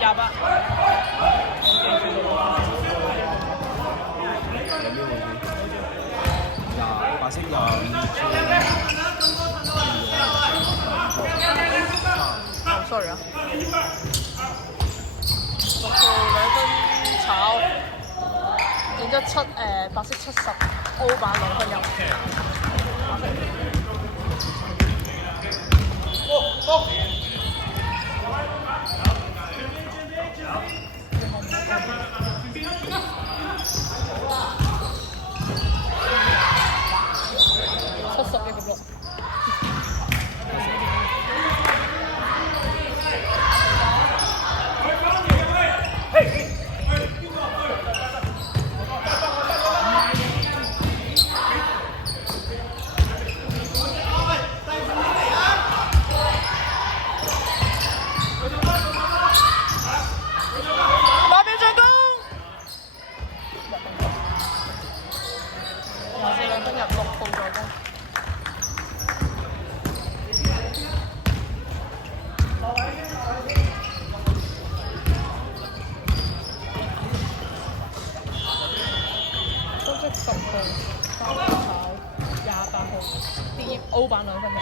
28。白色廿sorry 啊。6號2分炒，然之後白色70，歐版2分入。70一個 block。歐版2分入。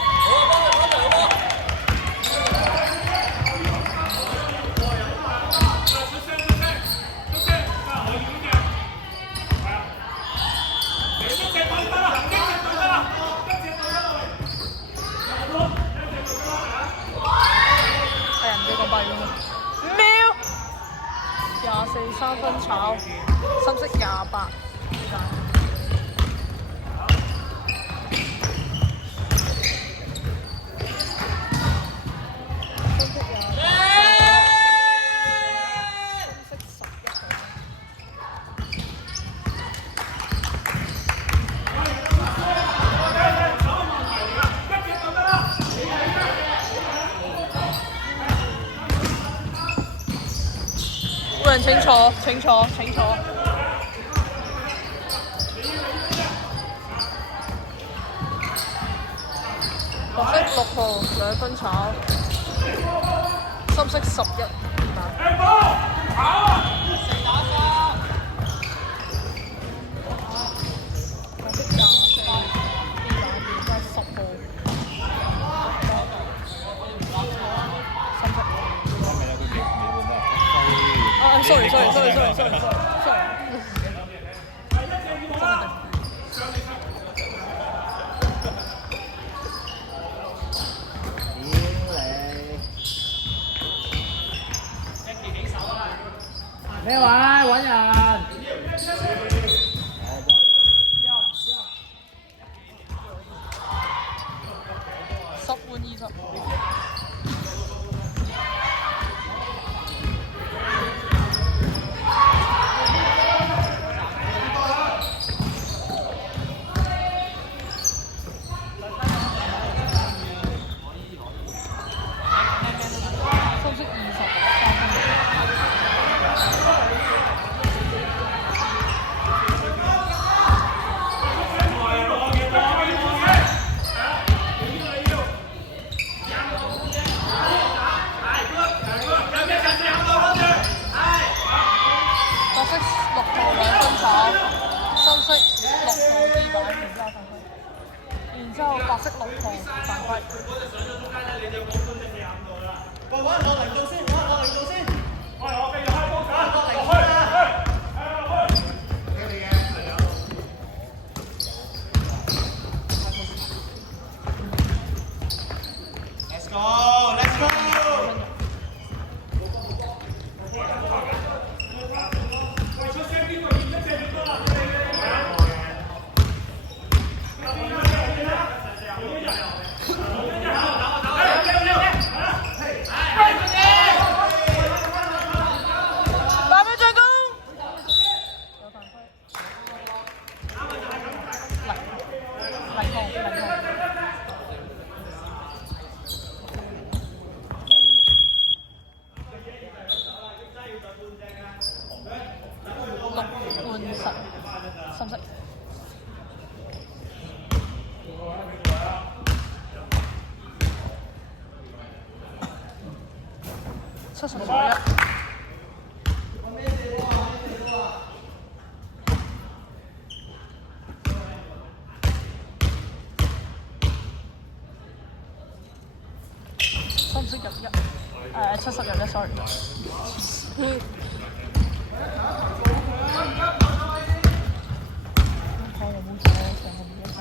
唔俾講8秒。5秒。24 3分炒，深色28。請坐，請坐，請坐。白色6號2分炒，深色11。sorry。咩話？揾人。10換20。然之後白色6號犯規。喂，攞嚟到先，攞嚟到先。我繼續開波打，落嚟Let's go！ 70-1。深色入一，70入一 ，sorry。我又冇錯，成個唔記得翻。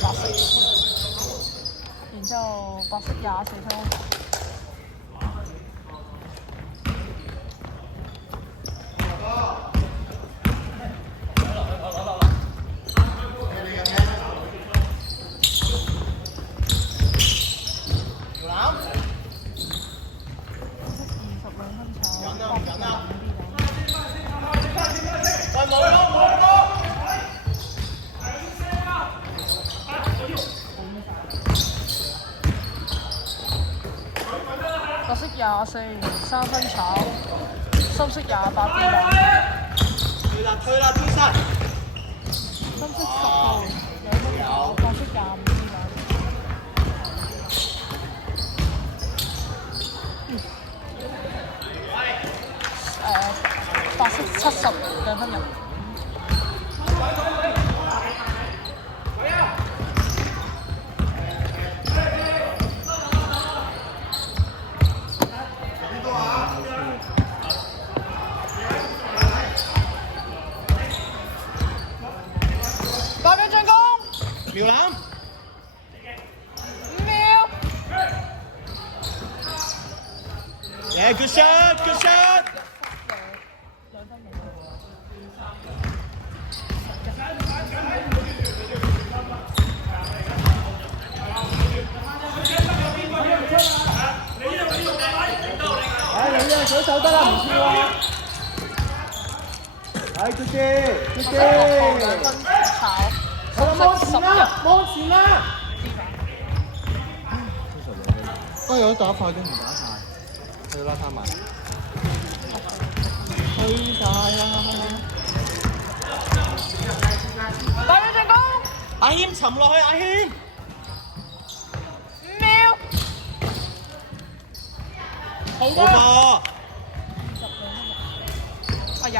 白色，然之後白色24分。白色24 3分炒，深色28 B 版。退啦，先生。深色10號2分炒，白色25 B 版。白色70 2分入。苗籃5秒。Yeah, good shot, good shot。你手手得啦，唔跳啊！good game，good game。炒。望前啦，望前啦！有打快定唔打快？佢拉翻埋。去晒啦！8秒進攻。阿謙沉落去，阿謙。5秒。好波。28。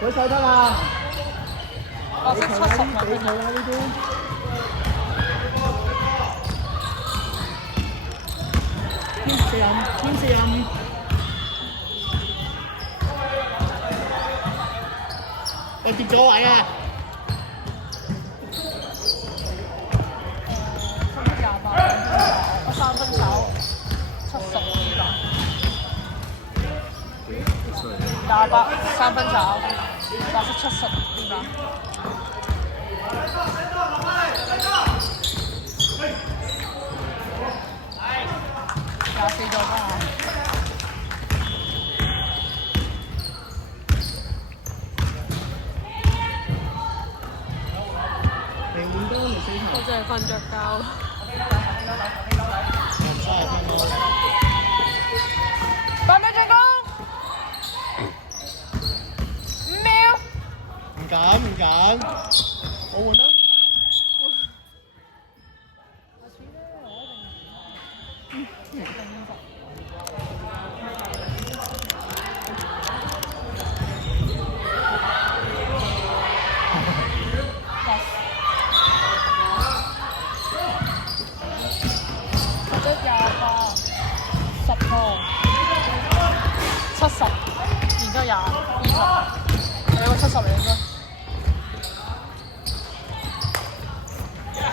舉手得啦！白色70兩分啦呢啲。天使人。我跌咗位啊！深色28 3分炒，70 版。28 3分炒，白色70 B 版。24咗啦。我真係瞓着覺。8秒進攻。5秒。唔緊，我換啦。10號70，然之後20，有個70嚟應該。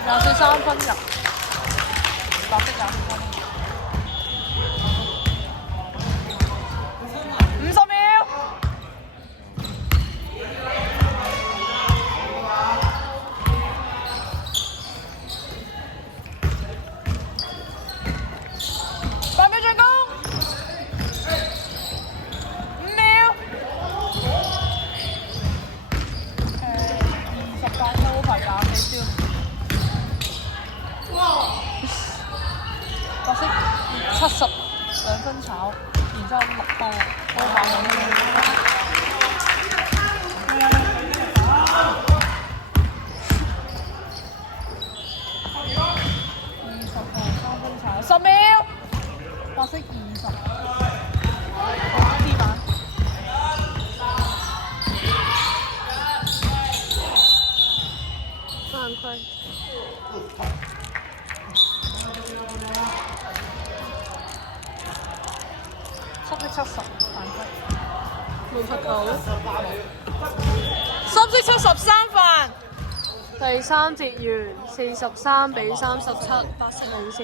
24 3分入，白色24分。50秒。8秒進攻。5秒。28抽牌打4招。白色70 2分炒，然之後6號波板咁樣。20號3分炒，10秒。白色20。分。深色70犯規，冇罰到。深色73分。第3節完，43比37，白色領先。